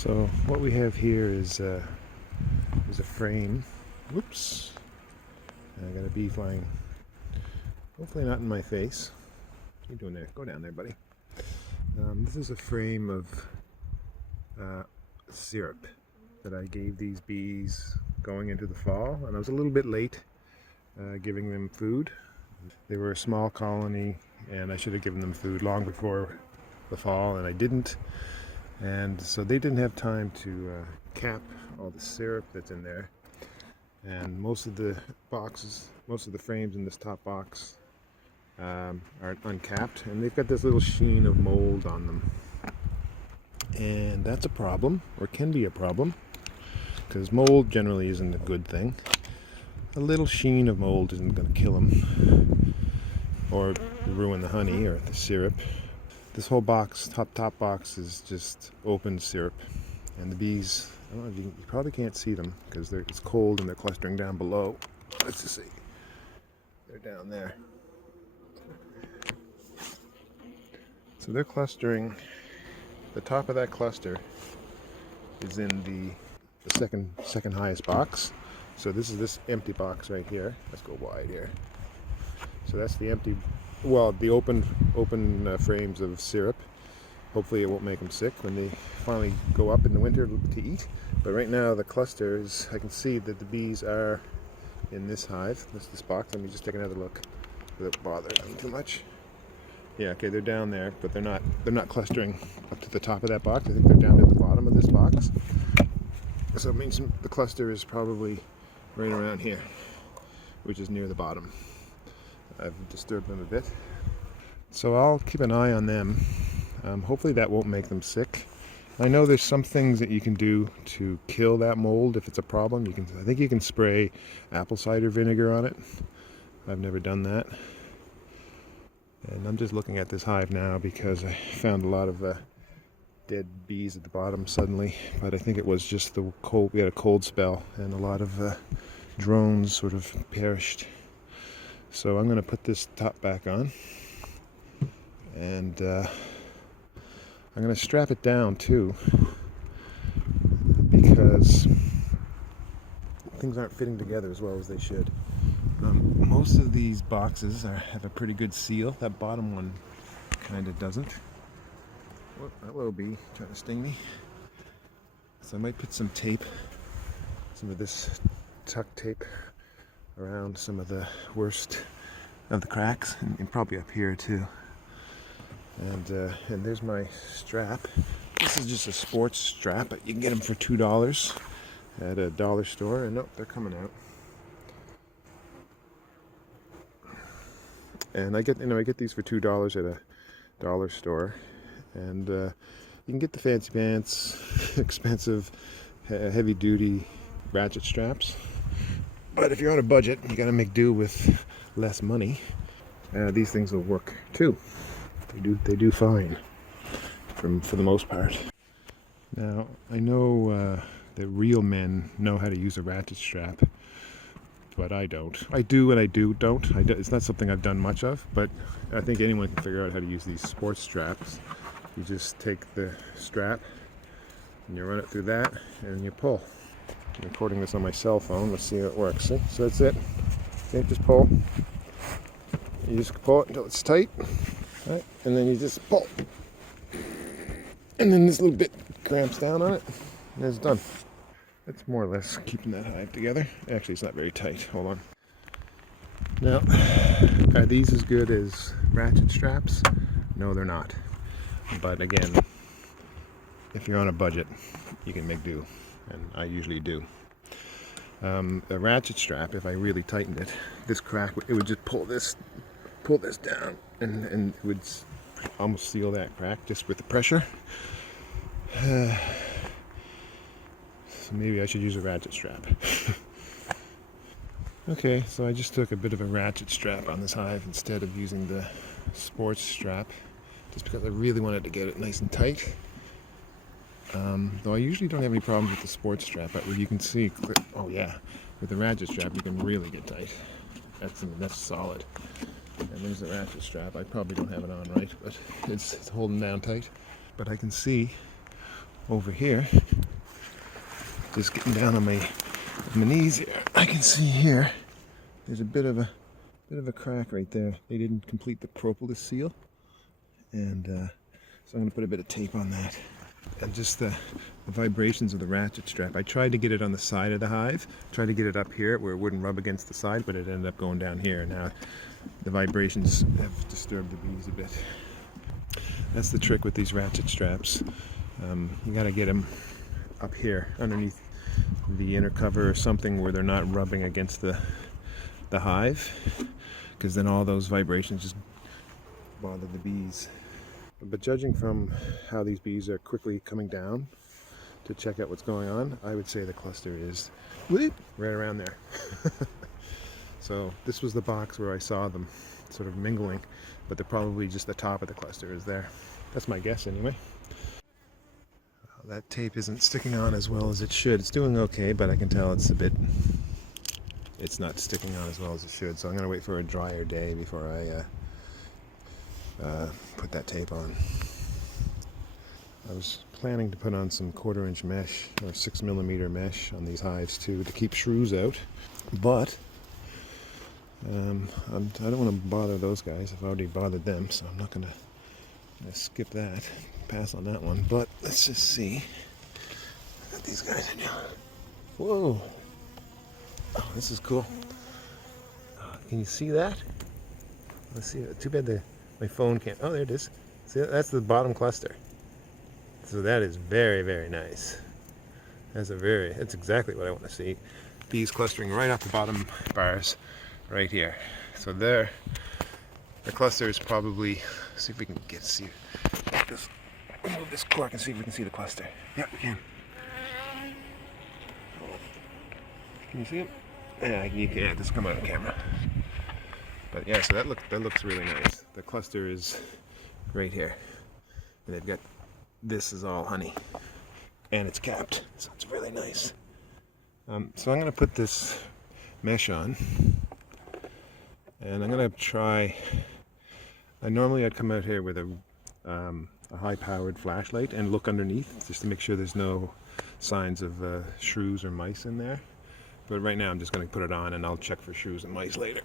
So what we have here is a frame. Whoops! I got a bee flying. Hopefully not in my face. What are you doing there? Go down there, buddy. This is a frame of syrup that I gave these bees going into the fall, and I was a little bit late giving them food. They were a small colony, and I should have given them food long before the fall, and I didn't. And so they didn't have time to cap all the syrup that's in there. And most of the frames in this top box are uncapped, and they've got this little sheen of mold on them. And that's a problem, or can be a problem, because mold generally isn't a good thing. A little sheen of mold isn't going to kill them or ruin the honey or the syrup. This whole box, top box, is just open syrup, and the bees, I don't know if you probably can't see them because it's cold and they're clustering down below. Let's just see. They're down there. So they're clustering. The top of that cluster is in the second highest box. So this is this empty box right here. Let's go wide here. So that's the empty, the open frames of syrup. Hopefully it won't make them sick when they finally go up in the winter to eat. But right now the cluster is, I can see that the bees are in this hive, this box. Let me just take another look without bothering them too much. Yeah, okay, they're down there, but they're not clustering up to the top of that box. I think they're down at the bottom of this box. So it means the cluster is probably right around here, which is near the bottom. I've disturbed them a bit. So I'll keep an eye on them. Hopefully that won't make them sick. I know there's some things that you can do to kill that mold if it's a problem. I think you can spray apple cider vinegar on it. I've never done that. And I'm just looking at this hive now because I found a lot of dead bees at the bottom suddenly, but I think it was just the cold. We had a cold spell and a lot of drones sort of perished. So I'm going to put this top back on, and I'm going to strap it down too, because things aren't fitting together as well as they should. Most of these boxes have a pretty good seal. That bottom one kind of doesn't. Whoop, that little bee trying to sting me. So I might put some tape, some of this tuck tape around some of the worst of the cracks, and probably up here too. And there's my strap. This is just a sports strap, but you can get them for $2 at a dollar store. And nope, they're coming out. And I get these for $2 at a dollar store, and you can get the fancy pants, expensive, heavy-duty ratchet straps. But if you're on a budget, you got to make do with less money. These things will work too. They do fine, for the most part. Now I know that real men know how to use a ratchet strap, but I don't. I do and I don't. It's not something I've done much of, but I think anyone can figure out how to use these sports straps. You just take the strap and you run it through that, and you pull. I'm recording this on my cell phone. Let's see how it works. See? So that's it. Okay, just pull. You just pull it until it's tight, right? And then you just pull. And then this little bit cramps down on it, and it's done. It's more or less keeping that hive together. Actually, it's not very tight. Hold on. Now, are these as good as ratchet straps? No, they're not. But again, if you're on a budget, you can make do, and I usually do. A ratchet strap, if I really tightened it, this crack, it would just pull this down, and it would almost seal that crack just with the pressure. So maybe I should use a ratchet strap. Okay, so I just took a bit of a ratchet strap on this hive instead of using the sports strap, just because I really wanted to get it nice and tight. Though I usually don't have any problems with the sports strap, but you can see, oh yeah, with the ratchet strap you can really get tight. That's solid. And there's the ratchet strap. I probably don't have it on right, but it's holding down tight. But I can see over here, just getting down on my knees here, I can see here there's a bit of a crack right there. They didn't complete the propolis seal, and so I'm going to put a bit of tape on that. And just the vibrations of the ratchet strap. I tried to get it on the side of the hive, tried to get it up here where it wouldn't rub against the side, but it ended up going down here. Now the vibrations have disturbed the bees a bit. That's the trick with these ratchet straps. You got to get them up here underneath the inner cover or something where they're not rubbing against the hive, because then all those vibrations just bother the bees. But judging from how these bees are quickly coming down to check out what's going on, I would say the cluster is right around there. So this was the box where I saw them sort of mingling, but they're probably just the top of the cluster is there. That's my guess anyway. That tape isn't sticking on as well as it should. It's doing okay, but I can tell it's not sticking on as well as it should. So I'm going to wait for a drier day before I put that tape on. I was planning to put on some 1/4 inch mesh or 6mm mesh on these hives too to keep shrews out, but I don't want to bother those guys. I've already bothered them, so I'm not going to skip that, pass on that one. But let's just see what these guys are doing. Whoa! Oh, this is cool. Can you see that? Let's see. Too bad my phone can't. Oh, there it is. See, that's the bottom cluster. So that is very, very nice. That's exactly what I want to see. Bees clustering right off the bottom bars right here. So there, the cluster is probably, see if we can see. Just move this cork and see if we can see the cluster. Yeah, we can. Can you see it? Yeah, you can. Yeah, just come out of camera. But yeah, so that looks really nice. The cluster is right here, and they've got, this is all honey, and it's capped, so it's really nice. So I'm going to put this mesh on, and I'm going to try. I'd come out here with a high-powered flashlight and look underneath just to make sure there's no signs of shrews or mice in there. But right now I'm just going to put it on, and I'll check for shrews and mice later.